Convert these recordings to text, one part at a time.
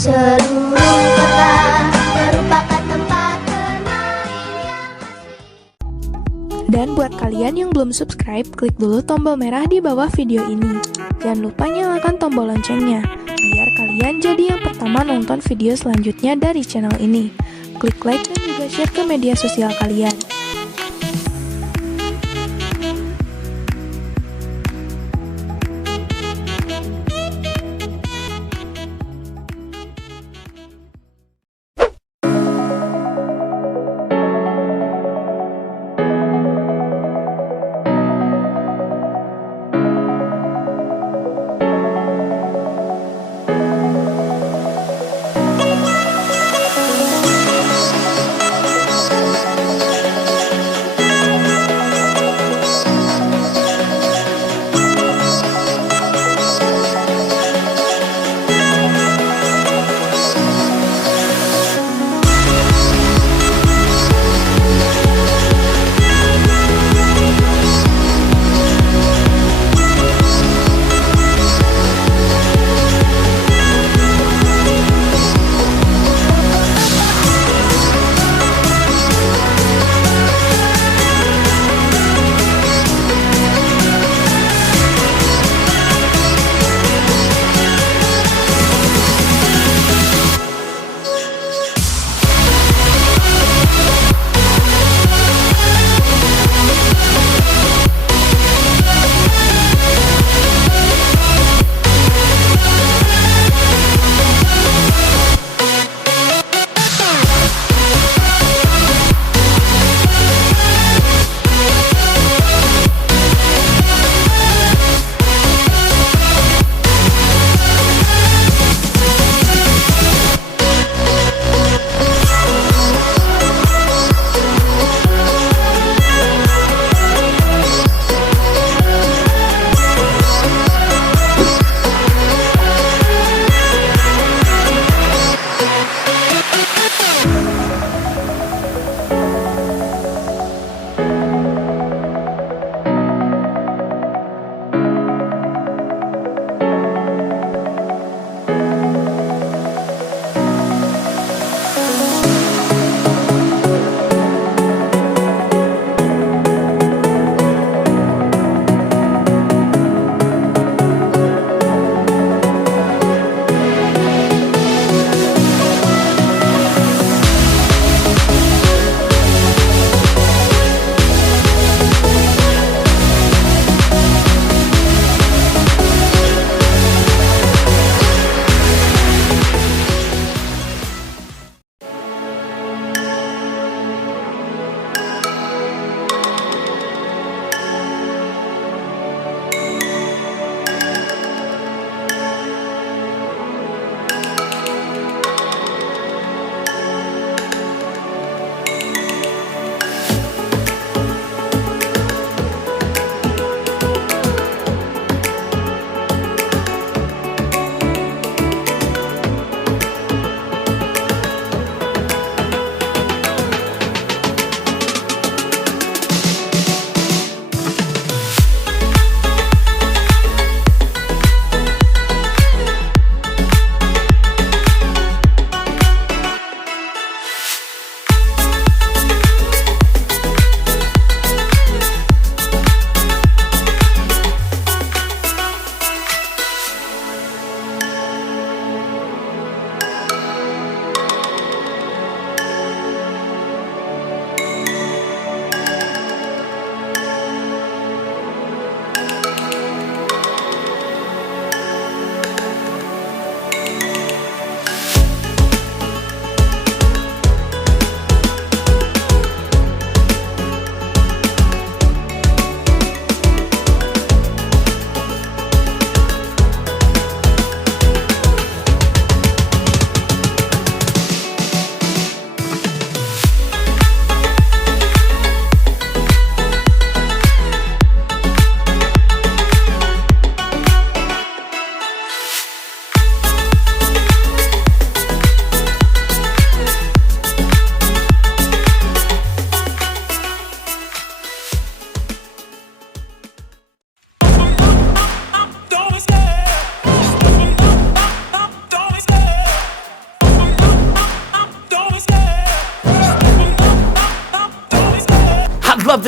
Seluruh kota merupakan tempat bermain yang asik. Dan buat kalian yang belum subscribe, klik dulu tombol merah di bawah video ini. Jangan lupa nyalakan tombol loncengnya, biar kalian jadi yang pertama nonton video selanjutnya dari channel ini. Klik like dan juga share ke media sosial kalian.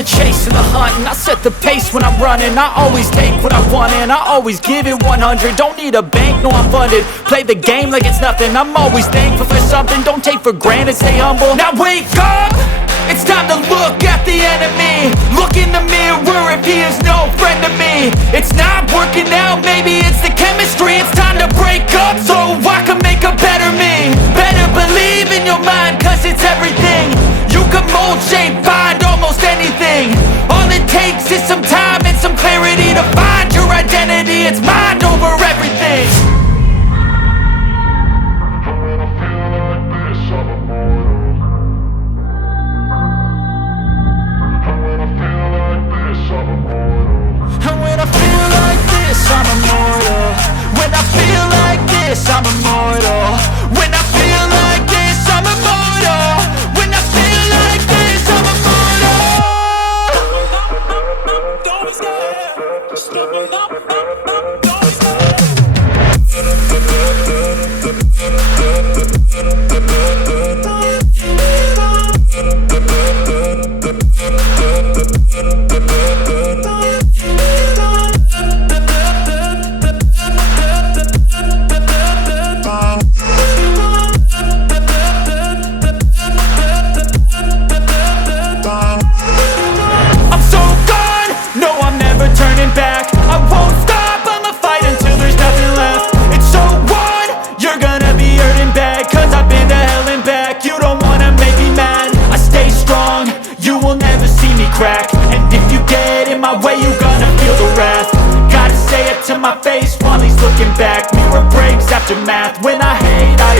the chase and the hunt, and I set the pace when I'm running. I always take what I want and I always give it 100. Don't need a bank, no I'm funded. Play the game like it's nothing. I'm always thankful for something. Don't take for granted, stay humble. Now wake up! It's time to look at the enemy. Look in the mirror if he is no friend to me. It's not working out, maybe it's the chemistry. It's time to break up so I can make a better me. Better believe in your mind, cause it's everything. You can mold, shape, find almost anything. All it takes is some time and some clarity to find your identity. It's mind over everything. I'm immortal. When I feel like this, I'm immortal. When I feel like this, I'm immortal. When I feel like this, I'm immortal. Don't be scared. Just level up. Don't be scared. And if you get in my way, you gonna feel the wrath. Gotta say it to my face while he's looking back. Mirror breaks after math. When I hate, I